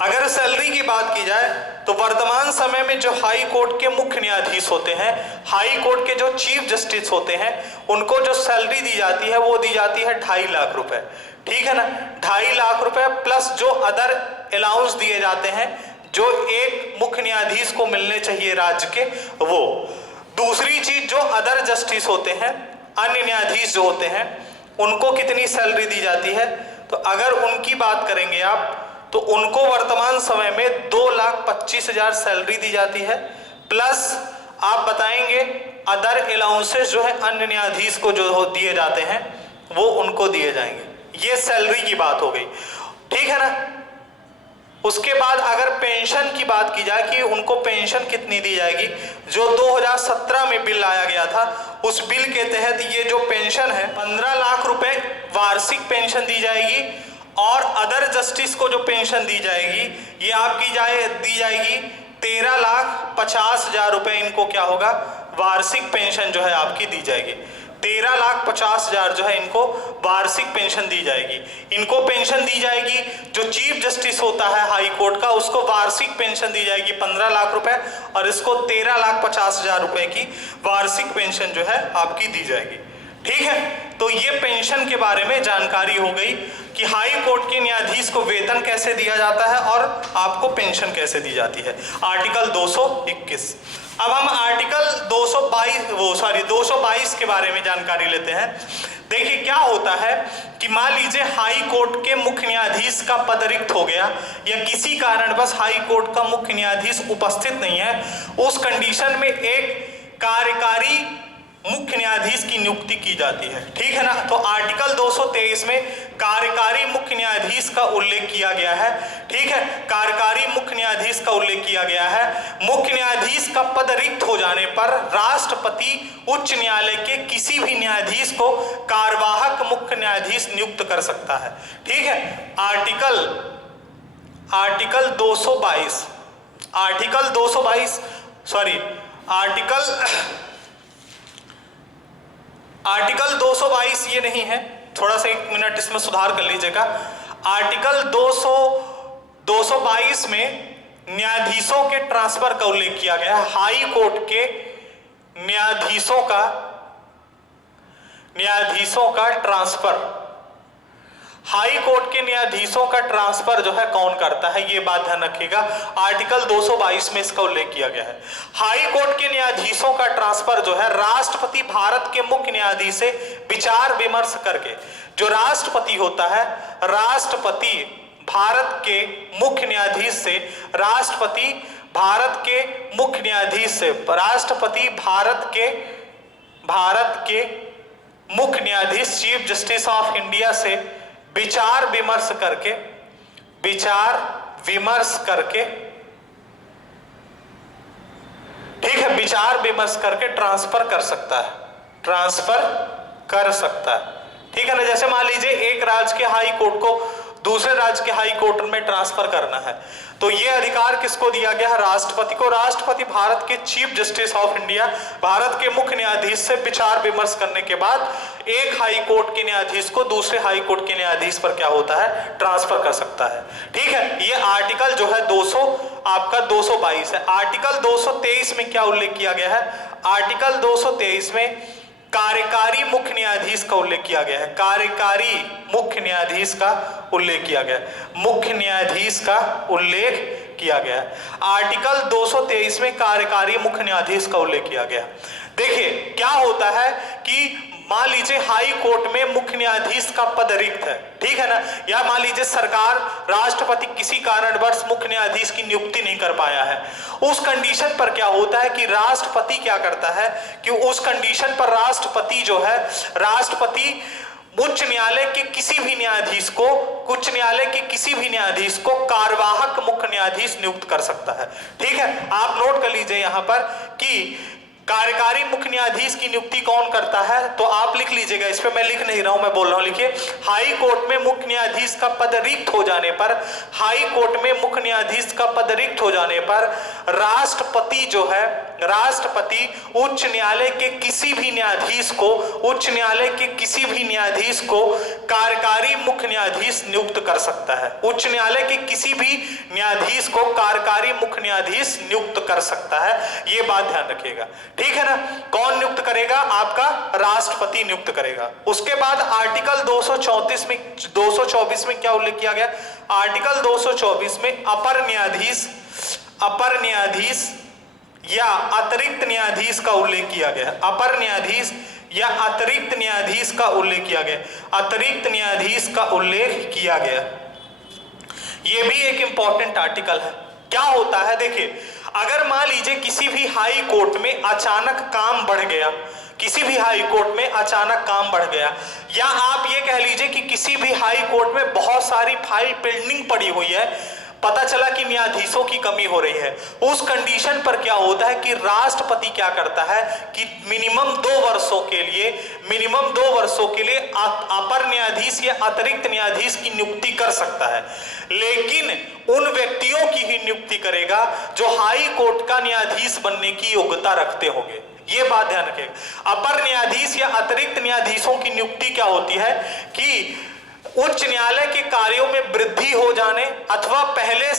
अगर सैलरी की बात की जाए तो वर्तमान समय में जो हाई कोर्ट के मुख्य न्यायाधीश होते हैं, हाई कोर्ट के जो चीफ जस्टिस होते हैं, उनको जो सैलरी दी जाती है वो दी जाती है 2.5 लाख रुपए। ठीक है ना, 2.5 लाख रुपए प्लस जो अदर अलाउंस दिए जाते हैं जो एक मुख्य न्यायाधीश को मिलने चाहिए राज्य के, वो। दूसरी चीज, जो अदर जस्टिस होते हैं, अन्य न्यायाधीश जो होते हैं, उनको कितनी सैलरी दी जाती है, तो अगर उनकी बात करेंगे आप तो उनको वर्तमान समय में 2,25,000 सैलरी दी जाती है, प्लस आप बताएंगे अदर अलाउंसेस जो है अन्य न्यायाधीश को जो दिए जाते हैं वो उनको दिए जाएंगे। ये सैलरी की बात हो गई। ठीक है ना, उसके बाद अगर पेंशन की बात की जाए कि उनको पेंशन कितनी दी जाएगी, जो 2017 में बिल लाया गया था, उस बिल के तहत ये जो पेंशन है 15 लाख रुपए वार्षिक पेंशन दी जाएगी, और अदर जस्टिस को जो पेंशन दी जाएगी ये आपकी दी जाएगी 13,50,000 रुपए इनको क्या होगा, वार्षिक पेंशन जो है आपकी दी जाएगी। 13,50,000 जो है इनको वार्षिक पेंशन दी जाएगी। इनको पेंशन दी जाएगी, जो चीफ जस्टिस होता है हाई कोर्ट का, उसको वार्षिक पेंशन दी जाएगी 15 लाख रुपए, और इसको 13,50,000 रुपए की वार्षिक पेंशन जो है आपकी दी जाएगी। ठीक है, तो ये पेंशन के बारे में जानकारी हो गई कि हाई कोर्ट के न्यायाधीश को वेतन कैसे दिया जाता है और आपको पेंशन कैसे दी जाती है। आर्टिकल 221। अब हम आर्टिकल 222 के बारे में जानकारी लेते हैं। देखिए क्या होता है कि मान लीजिए हाई कोर्ट के मुख्य न्यायाधीश का पद रिक्त हो गया, या किसी कारणवश हाई कोर्ट का मुख्य न्यायाधीश उपस्थित नहीं है, उस कंडीशन में एक कार्यकारी मुख्य न्यायाधीश की नियुक्ति की जाती है। ठीक है ना, तो आर्टिकल 223 में कार्यकारी मुख्य न्यायाधीश का उल्लेख किया गया है। ठीक है, कार्यकारी मुख्य न्यायाधीश का उल्लेख किया गया है। मुख्य न्यायाधीश का पद रिक्त हो जाने पर राष्ट्रपति उच्च न्यायालय के किसी भी न्यायाधीश को कार्यवाहक मुख्य न्यायाधीश नियुक्त कर सकता है। ठीक है, आर्टिकल 222 आर्टिकल 222 ये नहीं है, थोड़ा सा 1 मिनट इसमें सुधार कर लीजिएगा। आर्टिकल 222 में न्यायाधीशों के ट्रांसफर का उल्लेख किया गया है। हाई कोर्ट के न्यायाधीशों का ट्रांसफर, हाई कोर्ट के न्यायाधीशों का ट्रांसफर जो है कौन करता है, ये बात ध्यान रखिएगा। आर्टिकल 222 में इसका उल्लेख किया गया है। हाई कोर्ट के न्यायाधीशों का ट्रांसफर जो है राष्ट्रपति भारत के मुख्य न्यायाधीश से विचार विमर्श करके, जो राष्ट्रपति होता है, राष्ट्रपति भारत के मुख्य न्यायाधीश से, राष्ट्रपति भारत के मुख्य न्यायाधीश से, राष्ट्रपति भारत के मुख्य न्यायाधीश चीफ जस्टिस ऑफ इंडिया से विचार विमर्श करके ठीक है, विचार विमर्श करके ट्रांसफर कर सकता है। ठीक है ना, जैसे मान लीजिए एक राज्य के हाई कोर्ट को दूसरे राज्य के हाई कोर्ट में ट्रांसफर करना है, तो ये अधिकार किसको दिया गया है, राष्ट्रपति को। राष्ट्रपति भारत के chief justice of India, Bharat के मुख्य न्यायाधीश से विचार विमर्श करने के बाद एक हाई कोर्ट के न्यायाधीश को दूसरे हाई कोर्ट के न्यायाधीश पर क्या होता है, ट्रांसफर कर सकता है। ठीक है, ये आर्टिकल जो है 222 है। आर्टिकल 223 में क्या उल्लेख किया गया है, आर्टिकल 223 में कार्यकारी मुख्य न्यायाधीश का उल्लेख किया गया है। कार्यकारी मुख्य न्यायाधीश का उल्लेख किया गया है, मुख्य न्यायाधीश का उल्लेख किया गया है। आर्टिकल 223 में कार्यकारी मुख्य न्यायाधीश का उल्लेख किया गया। देखिए क्या होता है कि मान लीजिए हाई कोर्ट में मुख्य न्यायाधीश का पद रिक्त है, ठीक है ना, या मान लीजिए सरकार, राष्ट्रपति किसी कारणवश मुख्य न्यायाधीश की नियुक्ति नहीं कर पाया है, उस कंडीशन पर क्या होता है कि राष्ट्रपति क्या करता है कि उस कंडीशन पर राष्ट्रपति जो है, राष्ट्रपति उच्च न्यायालय के किसी भी न्यायाधीश को कार्यवाहक मुख्य न्यायाधीश नियुक्त कर सकता है। ठीक है, आप नोट कर लीजिए यहां पर कि कार्यकारी मुख्य न्यायाधीश की नियुक्ति कौन करता है, तो आप लिख लीजिएगा, इस पे मैं लिख नहीं रहा हूं, मैं बोल रहा हूं, लिखिए। हाई कोर्ट में मुख्य न्यायाधीश का पद रिक्त हो जाने पर, हाई कोर्ट में मुख्य न्यायाधीश का पद रिक्त हो जाने पर राष्ट्रपति जो है, राष्ट्रपति उच्च न्यायालय के किसी भी न्यायाधीश को कार्यकारी मुख्य न्यायाधीश नियुक्त कर सकता है। उच्च न्यायालय के किसी भी न्यायाधीश को कार्यकारी मुख्य न्यायाधीश नियुक्त कर सकता है, ये बात ध्यान रखिएगा। ठीक है ना, कौन नियुक्त करेगा, आपका राष्ट्रपति नियुक्त करेगा। उसके बाद आर्टिकल 224 में क्या उल्लेख किया गया, आर्टिकल 224 में अपर न्यायाधीश या अतिरिक्त न्यायाधीश का उल्लेख किया गया। अपर न्यायाधीश या अतिरिक्त न्यायाधीश का उल्लेख किया गया, अतिरिक्त न्यायाधीश का उल्लेख किया गया। यह भी एक इंपॉर्टेंट आर्टिकल है। क्या होता है, देखिए, अगर मान लीजिए किसी भी हाई कोर्ट में अचानक काम बढ़ गया, किसी भी हाई कोर्ट में अचानक काम बढ़ गया, या आप ये कह लीजिए कि किसी भी हाई कोर्ट में बहुत सारी फाइल पेंडिंग पड़ी हुई है, पता चला कि न्यायाधीशों की कमी हो रही है, उस कंडीशन पर क्या होता है कि राष्ट्रपति क्या करता है कि मिनिमम 2 वर्षों के लिए अपर न्यायाधीश या अतिरिक्त न्यायाधीश की नियुक्ति कर सकता है, लेकिन उन व्यक्तियों की ही नियुक्ति करेगा जो हाई कोर्ट का न्यायाधीश बनने की योग्यता रखते होंगे। ये बात ध्यान रखिएगा। अपर न्यायाधीश या अतिरिक्त न्यायाधीशों की नियुक्ति क्या होती है कि उच्च न्यायालय के कार्यों में वृद्धि हो जाने अथवा पहले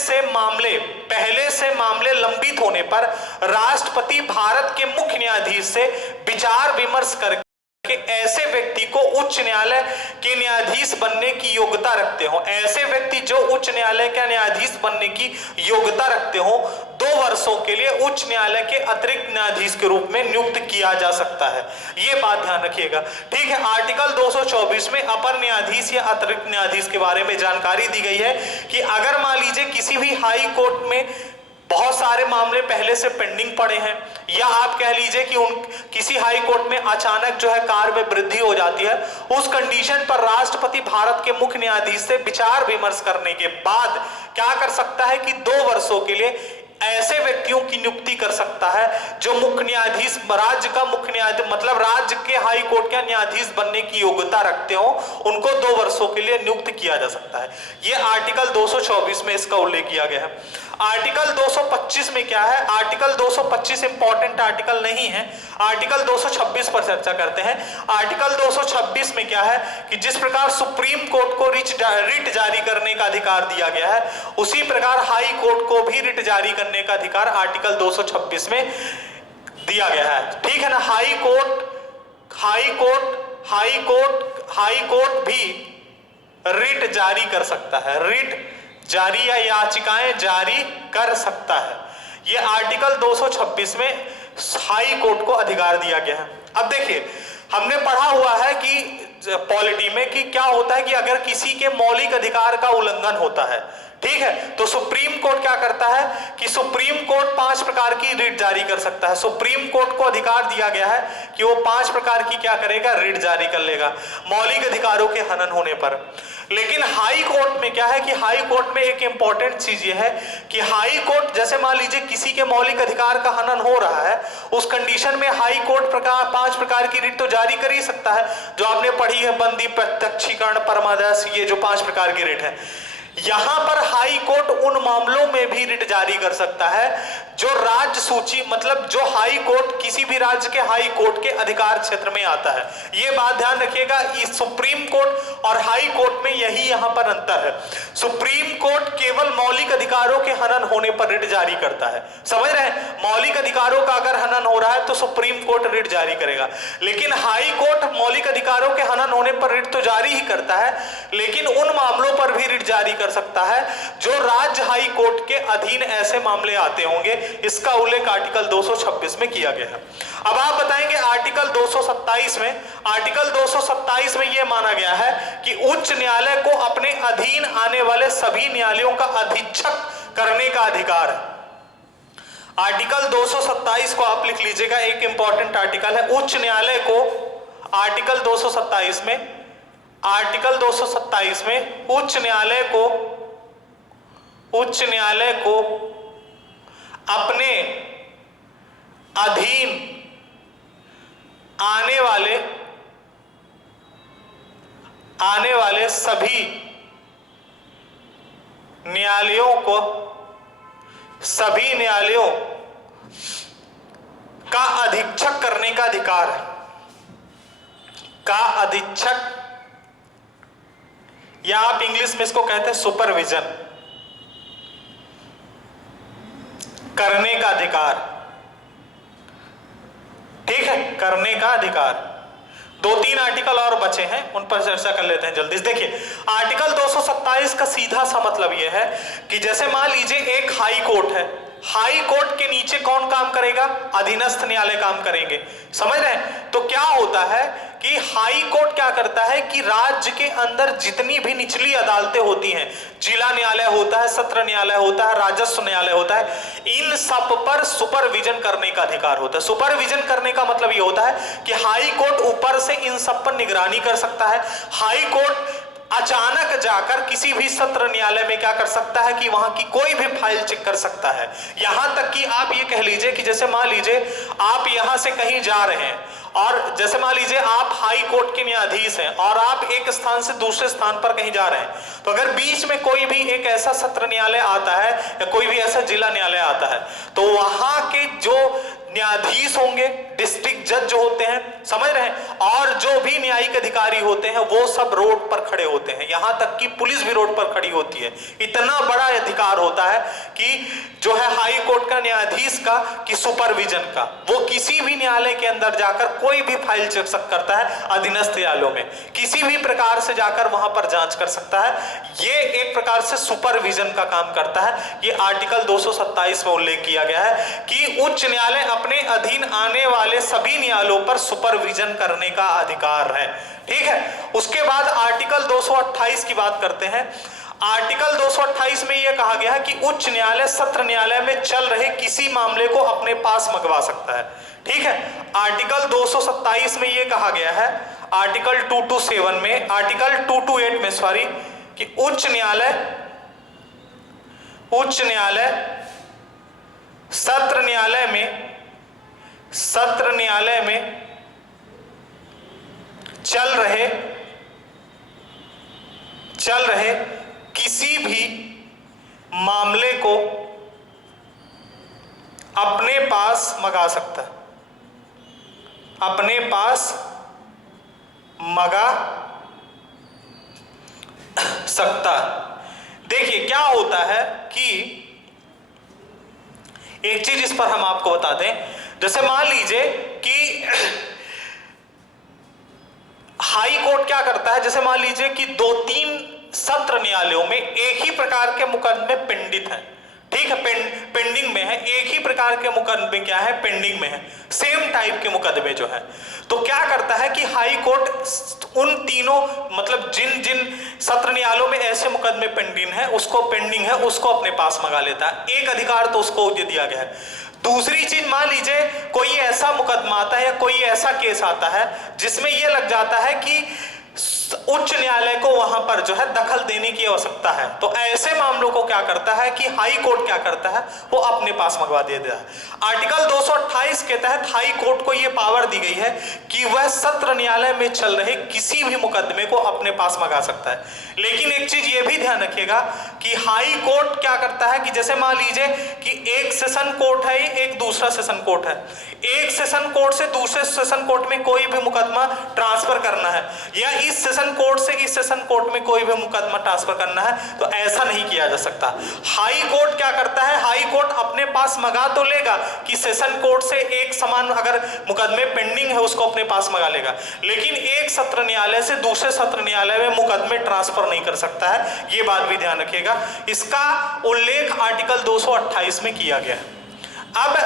से मामले लंबित होने पर राष्ट्रपति भारत के मुख्य न्यायाधीश से विचार विमर्श करके ऐसे व्यक्ति को उच्च न्यायालय के न्यायाधीश बनने की योग्यता रखते हो, ऐसे व्यक्ति जो उच्च न्यायालय का न्यायाधीश बनने की योग्यता रखते हो 2 वर्षों के लिए उच्च न्यायालय के अतिरिक्त न्यायाधीश के रूप में नियुक्त किया जा सकता है। यह बात ध्यान रखिएगा, ठीक है। आर्टिकल 224 में अपर न्यायाधीश या अतिरिक्त न्यायाधीश के बारे में जानकारी दी गई है कि अगर मान लीजिए किसी भी हाई कोर्ट में बहुत सारे मामले पहले से पेंडिंग पड़े हैं, या आप कह लीजिए कि किसी हाई कोर्ट में अचानक जो है कार्य में वृद्धि हो जाती है, उस कंडीशन पर राष्ट्रपति भारत के मुख्य न्यायाधीश से विचार विमर्श करने के बाद क्या कर सकता है कि 2 वर्षों के लिए ऐसे व्यक्तियों की नियुक्ति कर सकता है जो मुख्य न्यायाधीश, राज्य का मुख्य न्यायाधीश मतलब राज्य के हाई कोर्ट का न्यायाधीश बनने की योग्यता रखते हो, उनको 2 वर्षों के लिए नियुक्त किया जा सकता है। यह आर्टिकल 224 में इसका उल्लेख किया गया है। आर्टिकल 225 में क्या है? आर्टिकल 225 इंपॉर्टेंट आर्टिकल नहीं है, आर्टिकल 226 पर चर्चा करते हैं। आर्टिकल 226 में क्या है कि जिस प्रकार सुप्रीम कोर्ट को रिट जारी करने का अधिकार दिया गया है, उसी प्रकार हाई कोर्ट को भी रिट जारी करने का अधिकार आर्टिकल 226 में दिया गया है, ठीक है ना। हाई कोर्ट भी रिट जारी कर सकता है, रिट जारी या याचिकाएं जारी कर सकता है। यह आर्टिकल 226 में हाई कोर्ट को अधिकार दिया गया है। अब देखिए, हमने पढ़ा हुआ है कि पॉलिटी में कि क्या होता है कि अगर किसी के मौलिक अधिकार का उल्लंघन होता है, ठीक है, तो सुप्रीम कोर्ट क्या करता है कि सुप्रीम कोर्ट 5 प्रकार की रिट जारी कर सकता है। सुप्रीम कोर्ट को अधिकार दिया गया है कि वो 5 प्रकार की क्या करेगा, रिट जारी कर लेगा मौलिक अधिकारों के हनन होने पर। लेकिन हाई कोर्ट में क्या है कि हाई कोर्ट में एक इंपॉर्टेंट चीज ये है कि हाई कोर्ट, जैसे मान लीजिए किसी के मौलिक अधिकार का हनन हो रहा है, उस कंडीशन में हाई कोर्ट 5 प्रकार की रिट तो जारी कर ही सकता है, जो आपने पढ़ी है, बंदी, प्रत्यक्षीकरण, परमादेश, ये जो 5 प्रकार की रिट है। यहां पर हाई कोर्ट उन मामलों में भी रिट जारी कर सकता है जो राज्य सूची, मतलब जो हाई कोर्ट किसी भी राज्य के हाई कोर्ट के अधिकार क्षेत्र में आता है। यह बात ध्यान रखिएगा, इस सुप्रीम कोर्ट और हाई कोर्ट में यही यहां पर अंतर है। सुप्रीम कोर्ट केवल मौलिक अधिकारों के हनन होने पर रिट जारी करता है, समझ रहे हैं, मौलिक अधिकारों का अगर हनन हो रहा है तो सुप्रीम कोर्ट रिट जारी करेगा। लेकिन हाई कोर्ट मौलिक अधिकारों के हनन होने पर रिट तो जारी ही करता है, लेकिन उन मामलों पर भी रिट जारी कर सकता है जो राज्य हाई कोर्ट के अधीन ऐसे मामले आते होंगे। इसका उल्लेख आर्टिकल 226 में किया गया है। अब आप बताएंगे आर्टिकल 227 में, आर्टिकल 227 में यह माना गया है कि उच्च न्यायालय को अपने अधीन आने वाले सभी न्यायालयों का अधीक्षक करने का अधिकार है। आर्टिकल 227 को आप लिख लीजिएगा, एक इंपॉर्टेंट आर्टिकल है। उच्च न्यायालय को आर्टिकल 227 में, आर्टिकल 227 में उच्च न्यायालय को अपने अधीन आने वाले सभी न्यायालयों का अधीक्षक करने का अधिकार है, का अधीक्षक, या आप इंग्लिश में इसको कहते हैं सुपरविजन करने का अधिकार, ठीक है, करने का अधिकार। 2-3 आर्टिकल और बचे हैं, उन पर चर्चा कर लेते हैं जल्दी से। देखिए, आर्टिकल 227 का सीधा सा मतलब यह है कि जैसे मान लीजिए एक हाई कोर्ट है, हाई कोर्ट के नीचे कौन काम करेगा, अधीनस्थ न्यायालय काम करेंगे, समझ रहे हैं। तो क्या होता है कि हाई कोर्ट क्या करता है कि राज्य के अंदर जितनी भी निचली अदालतें होती हैं, जिला न्यायालय होता है, सत्र न्यायालय होता है, राजस्व न्यायालय होता है, इन सब पर सुपरविजन करने का अधिकार होता है। सुपरविजन करने का मतलब यह होता है कि हाई कोर्ट ऊपर से इन सब पर निगरानी कर सकता है। हाई कोर्ट अचानक जाकर किसी भी सत्र न्यायालय में क्या कर सकता है कि वहां की कोई भी फाइल चेक कर सकता है। यहां तक कि आप ये कह लीजिए कि जैसे मान लीजिए आप यहां से कहीं जा रहे हैं और जैसे मान लीजिए आप हाई कोर्ट के न्यायाधीश हैं और आप एक स्थान से दूसरे स्थान पर कहीं जा रहे हैं, तो अगर बीच में कोई भी एक ऐसा सत्र न्यायालय आता है या कोई भी ऐसा जिला न्यायालय आता है, तो वहां के जो न्यायाधीश होंगे, डिस्ट्रिक्ट जज जो होते हैं, समझ रहे हैं, और जो भी न्यायिक अधिकारी होते हैं वो सब रोड पर खड़े होते हैं। यहां तक कि पुलिस भी रोड पर खड़ी होती है। इतना बड़ा अधिकार होता है कि जो है हाई कोर्ट का न्यायाधीश का कि सुपरविजन का, वो किसी भी न्यायालय के अंदर जाकर कोई भी फाइल चेक करता है। अधीनस्थ न्यायालयों में किसी भी प्रकार से जाकर वहां पर जांच कर सकता है। ये एक प्रकार से सुपरविजन का काम करता है। ये आर्टिकल 227 में उल्लेख किया गया है कि उच्च न्यायालय अपने अधीन आने वाले सभी न्यायालयों पर सुपरविजन करने का अधिकार है। ठीक है, उसके बाद आर्टिकल 228 की बात करते हैं। आर्टिकल 228 में यह कहा गया है कि उच्च न्यायालय सत्र न्यायालय में चल रहे किसी मामले को अपने पास मंगवा सकता है। ठीक है, आर्टिकल 227 में यह कहा गया है, आर्टिकल 227 में, आर्टिकल 228 में सॉरी, कि उच्च न्यायालय सत्र न्यायालय में चल रहे किसी भी मामले को अपने पास मंगा सकता है, अपने पास मंगा सकता। देखिए क्या होता है कि एक चीज इस पर हम आपको बता दें, जैसे मान लीजिए कि हाई कोर्ट क्या करता है, जैसे मान लीजिए कि 2-3 सत्र न्यायालयों में एक ही प्रकार के मुकदमे पेंडित हैं। ठीक है, पेंडिंग में है, एक ही प्रकार के मुकदमे क्या है, पेंडिंग में है, सेम टाइप के मुकदमे जो है। तो क्या करता है कि हाई कोर्ट उन तीनों, मतलब जिन जिन सत्र न्यायालयों में ऐसे मुकदमे पेंडिंग है उसको अपने पास मंगा लेता है। एक अधिकार तो उसको ये दिया गया है। दूसरी चीज, मान लीजिए कोई ऐसा मुकदमा आता है या कोई ऐसा केस आता है जिसमें यह लग जाता है कि उच्च न्यायालय को वहां पर जो है दखल देने की आवश्यकता है, तो ऐसे मामलों को क्या करता है कि हाई कोर्ट क्या करता है, वो अपने पास मंगवा देता है। आर्टिकल 228 के तहत हाई कोर्ट को यह पावर दी गई है कि वह सत्र न्यायालय में चल रहे किसी भी मुकदमे को अपने पास मंगा सकता है। लेकिन एक चीज ये भी ध्यान रखिएगा कि हाई कोर्ट क्या करता है कि जैसे मान लीजिए कि एक सेशन कोर्ट है, एक दूसरा सेशन कोर्ट है, एक सेशन कोर्ट से दूसरे सेशन कोर्ट में कोई भी मुकदमा ट्रांसफर करना है, या इस सेशन कोर्ट से इस सेशन कोर्ट में कोई भी मुकदमा ट्रांसफर करना है, तो ऐसा नहीं किया जा सकता। हाई कोर्ट क्या करता है, हाई कोर्ट अपने पास मंगा तो लेगा कि सेशन कोर्ट से एक समान अगर मुकदमे पेंडिंग है उसको अपने पास मंगा लेगा, लेकिन एक सत्र न्यायालय से दूसरे सत्र न्यायालय में मुकदमे ट्रांसफर नहीं कर सकता है। ये बात भी ध्यान रखिएगा। इसका उल्लेख आर्टिकल 228 में किया गया है। अब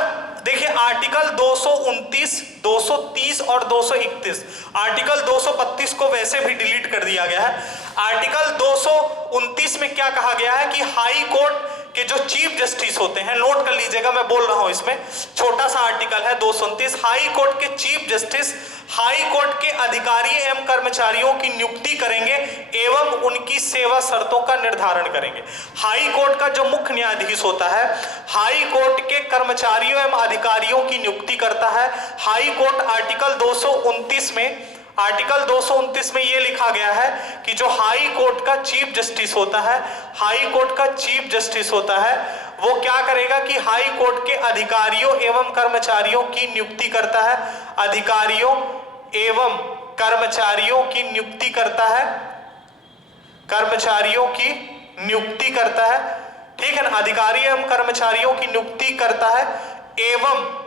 देखिए आर्टिकल 229, 230 और 231, आर्टिकल 232 को वैसे भी डिलीट कर दिया गया है। आर्टिकल 229 में क्या कहा गया है कि हाई कोर्ट के जो चीफ जस्टिस होते हैं, नोट कर लीजिएगा मैं बोल रहा हूं, इसमें छोटा सा आर्टिकल है 229, हाई कोर्ट के चीफ जस्टिस हाई कोर्ट के अधिकारी एवं कर्मचारियों की नियुक्ति करेंगे एवं उनकी सेवा शर्तों का निर्धारण करेंगे। हाई कोर्ट का जो मुख्य न्यायाधीश होता है, हाई कोर्ट के कर्मचारियों एवं अधिकारियों की नियुक्ति करता है। हाई कोर्ट आर्टिकल 229 में यह लिखा गया है कि जो हाई कोर्ट का चीफ जस्टिस होता है, हाई कोर्ट का चीफ जस्टिस होता है, वो क्या करेगा कि हाई कोर्ट के अधिकारियों एवं कर्मचारियों की नियुक्ति करता है, अधिकारियों एवं कर्मचारियों की नियुक्ति करता है, कर्मचारियों की नियुक्ति करता है, ठीक है ना, अधिकारी एवं कर्मचारियों की नियुक्ति करता है एवं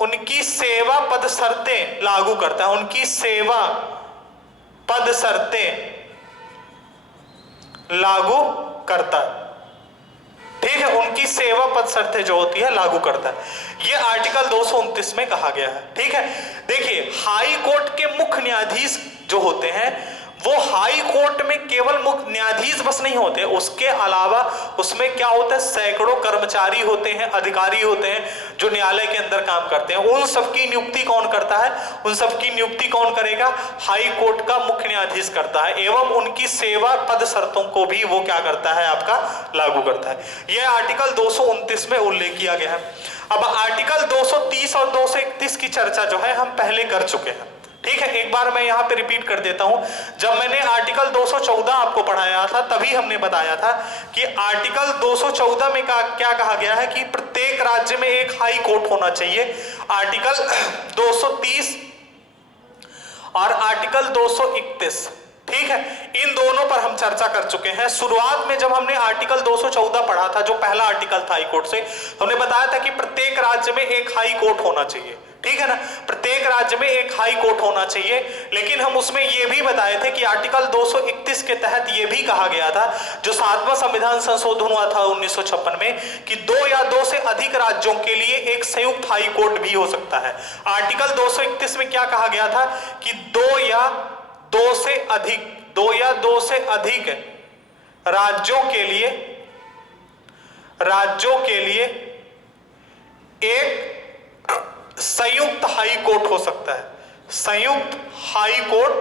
उनकी सेवा पद शर्तें लागू करता है, उनकी सेवा पद शर्तें लागू करता है, ठीक है, उनकी सेवा पद शर्तें जो होती है लागू करता है। ये आर्टिकल 229 में कहा गया है। ठीक है, देखिए हाई कोर्ट के मुख्य न्यायाधीश जो होते हैं वो हाई कोर्ट में केवल मुख्य न्यायाधीश बस नहीं होते, उसके अलावा उसमें क्या होता है, सैकड़ों कर्मचारी होते हैं, अधिकारी होते हैं जो न्यायालय के अंदर काम करते हैं। उन सबकी नियुक्ति कौन करता है, उन सबकी नियुक्ति कौन करेगा, हाई कोर्ट का मुख्य न्यायाधीश करता है, एवं उनकी सेवा पद शर्तों को भी वो क्या करता है, आपका लागू करता है। यह आर्टिकल 229 में उल्लेख किया गया है। अब आर्टिकल 230 और 231 की चर्चा जो है हम पहले कर चुके हैं, ठीक है। एक बार मैं यहां पे रिपीट कर देता हूं। जब मैंने आर्टिकल 214 आपको पढ़ाया था तभी हमने बताया था कि आर्टिकल 214 में क्या कहा गया है कि प्रत्येक राज्य में एक हाई कोर्ट होना चाहिए। आर्टिकल 230 और आर्टिकल 231, ठीक है, इन दोनों पर हम चर्चा कर चुके हैं। शुरुआत में जब हमने आर्टिकल 214 पढ़ा था, जो पहला आर्टिकल था हाई कोर्ट से, हमने बताया था कि प्रत्येक राज्य में एक हाई कोर्ट होना चाहिए, ठीक है ना, प्रत्येक राज्य में एक हाई कोर्ट होना चाहिए। लेकिन हम उसमें यह भी बताए थे कि आर्टिकल 231 के तहत यह भी कहा गया था, जो 7वां संविधान संशोधन हुआ था 1956 में, कि 2 या 2 से अधिक राज्यों के लिए एक संयुक्त हाई कोर्ट भी हो सकता है। आर्टिकल 231 में क्या कहा गया था कि 2 या 2 से अधिक राज्यों के लिए एक संयुक्त हाई कोर्ट हो सकता है, संयुक्त हाई कोर्ट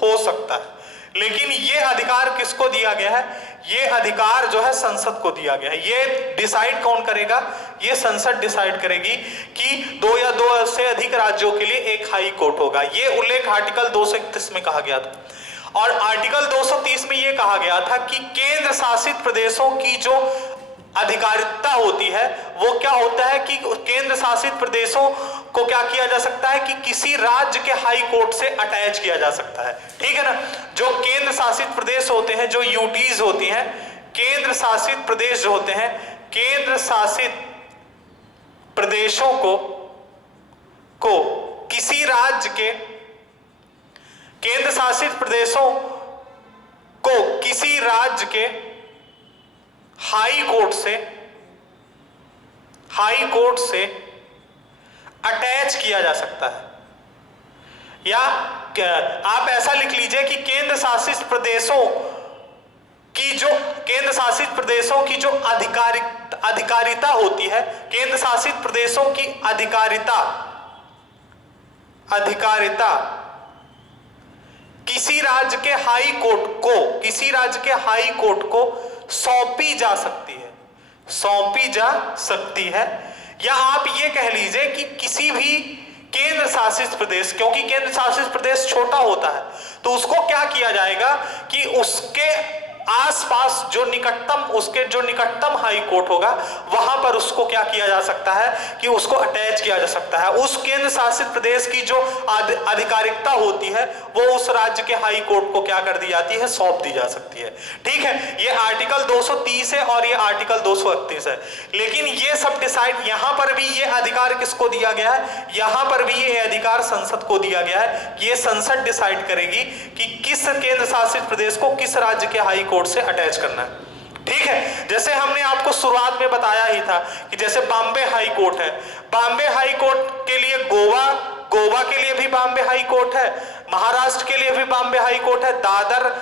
हो सकता है। लेकिन यह अधिकार किसको दिया गया है, यह अधिकार जो है संसद को दिया गया है। यह डिसाइड कौन करेगा, यह संसद डिसाइड करेगी कि 2 या 2 से अधिक राज्यों के लिए एक हाई कोर्ट होगा। यह उल्लेख आर्टिकल 231 में कहा गया था। और आर्टिकल 230 में यह कहा गया था कि केंद्र शासित प्रदेशों की जो अधिकारिता होती है वो क्या होता है कि केंद्र शासित प्रदेशों को क्या किया जा सकता है कि किसी राज्य के हाई कोर्ट से अटैच किया जा सकता है, ठीक है ना। जो केंद्र शासित प्रदेश होते हैं, जो यूटीज होती हैं, केंद्र शासित प्रदेश जो होते हैं, केंद्र शासित प्रदेशों को किसी राज्य के, केंद्र शासित प्रदेशों को किसी राज्य के हाई कोर्ट से अटैच किया जा सकता है। या आप ऐसा लिख लीजिए कि केंद्र शासित प्रदेशों की जो अधिकारिता होती है, केंद्र शासित प्रदेशों की अधिकारिता किसी राज्य के हाई कोर्ट को सौंपी जा सकती है। या आप ये कह लीजिए कि किसी भी केंद्र शासित प्रदेश, क्योंकि केंद्र शासित प्रदेश छोटा होता है, तो उसको क्या किया जाएगा कि उसके आसपास जो निकटतम हाई कोर्ट होगा वहां पर उसको क्या किया जा सकता है कि उसको अटैच किया जा सकता है। उस केंद्र शासित प्रदेश की जो आधिकारिकता होती है वो उस राज्य के हाई कोर्ट को क्या कर दी जाती है, सौंप दी जा सकती है, ठीक है। ये आर्टिकल 230 है और ये आर्टिकल 231 है। लेकिन ये सब डिसाइड, यहां पर भी ये अधिकार किसको दिया गया है, यहां पर भी ये अधिकार संसद को दिया गया है कि ये संसद डिसाइड करेगी कि किस केंद्र शासित प्रदेश को किस राज्य के हाई कोर्ट से अटैच करना है, ठीक है। जैसे हमने आपको शुरुआत में बताया ही था कि जैसे बॉम्बे हाई कोर्ट है, बॉम्बे हाई कोर्ट के लिए गोवा के लिए भी बॉम्बे हाई कोर्ट है, महाराष्ट्र के लिए भी बॉम्बे हाई कोर्ट है, दादर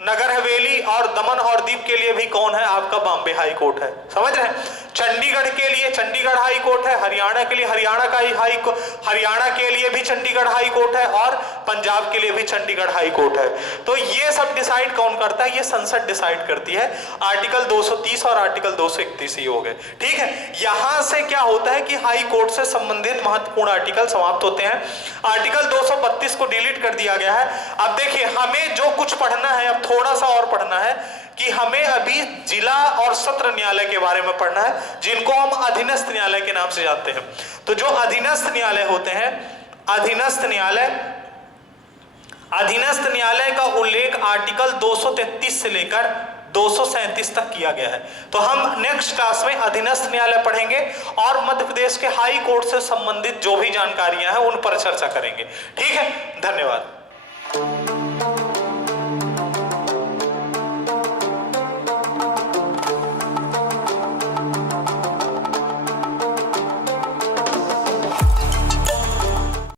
नगर हवेली और दमन और दीव के लिए भी कौन है, आपका बॉम्बे हाई कोर्ट है, समझ रहे हैं। चंडीगढ़ के लिए चंडीगढ़ हाई कोर्ट है, हरियाणा के लिए हरियाणा के लिए भी चंडीगढ़ हाई कोर्ट है और पंजाब के लिए भी चंडीगढ़ हाई कोर्ट है। तो ये सब डिसाइड कौन करता है, ये संसद डिसाइड करती है। आर्टिकल 230 और आर्टिकल 231 ही हो गए, ठीक है। यहां से क्या होता है कि हाई कोर्ट से संबंधित महत्वपूर्ण आर्टिकल समाप्त होते हैं। आर्टिकल 232 को डिलीट कर दिया गया है। अब देखिए हमें जो कुछ पढ़ना है, अब थोड़ा सा और पढ़ना है कि हमें अभी जिला और सत्र न्यायालय के बारे में पढ़ना है, जिनको हम अधीनस्थ न्यायालय के नाम से जानते हैं। तो जो अधीनस्थ न्यायालय होते हैं, अधीनस्थ न्यायालय का उल्लेख आर्टिकल 233 से लेकर 237 तक किया गया है। तो हम नेक्स्ट क्लास में अधीनस्थ न्यायालय पढ़ेंगे और मध्य प्रदेश के हाई कोर्ट से संबंधित जो भी जानकारियां हैं उन पर चर्चा करेंगे, ठीक है। धन्यवाद।